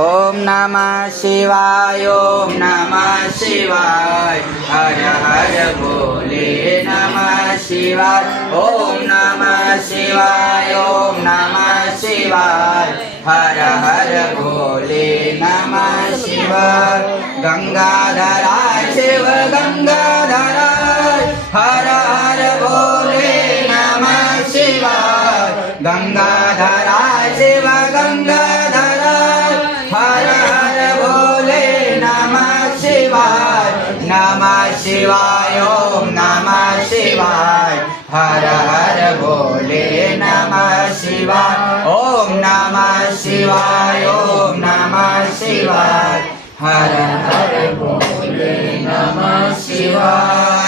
ओम नमः शिवाय ओम नमः शिवाय हर हर भोले नमः शिवाय ओम नमः शिवाय ओम नमः शिवाय हर हर भोले नमः शिवाय गंगाधरा शिव गंगाधरा हर हर भोले नमः शिवाय गंगाधरा शिव गंगाधरा हर हर भोले नमः शिवाय ओम नमः शिवाय हर हर भोले नमः शिवाय ओम नमः शिवाय ओम नमः शिवाय हर हर भोले नमः शिवाय।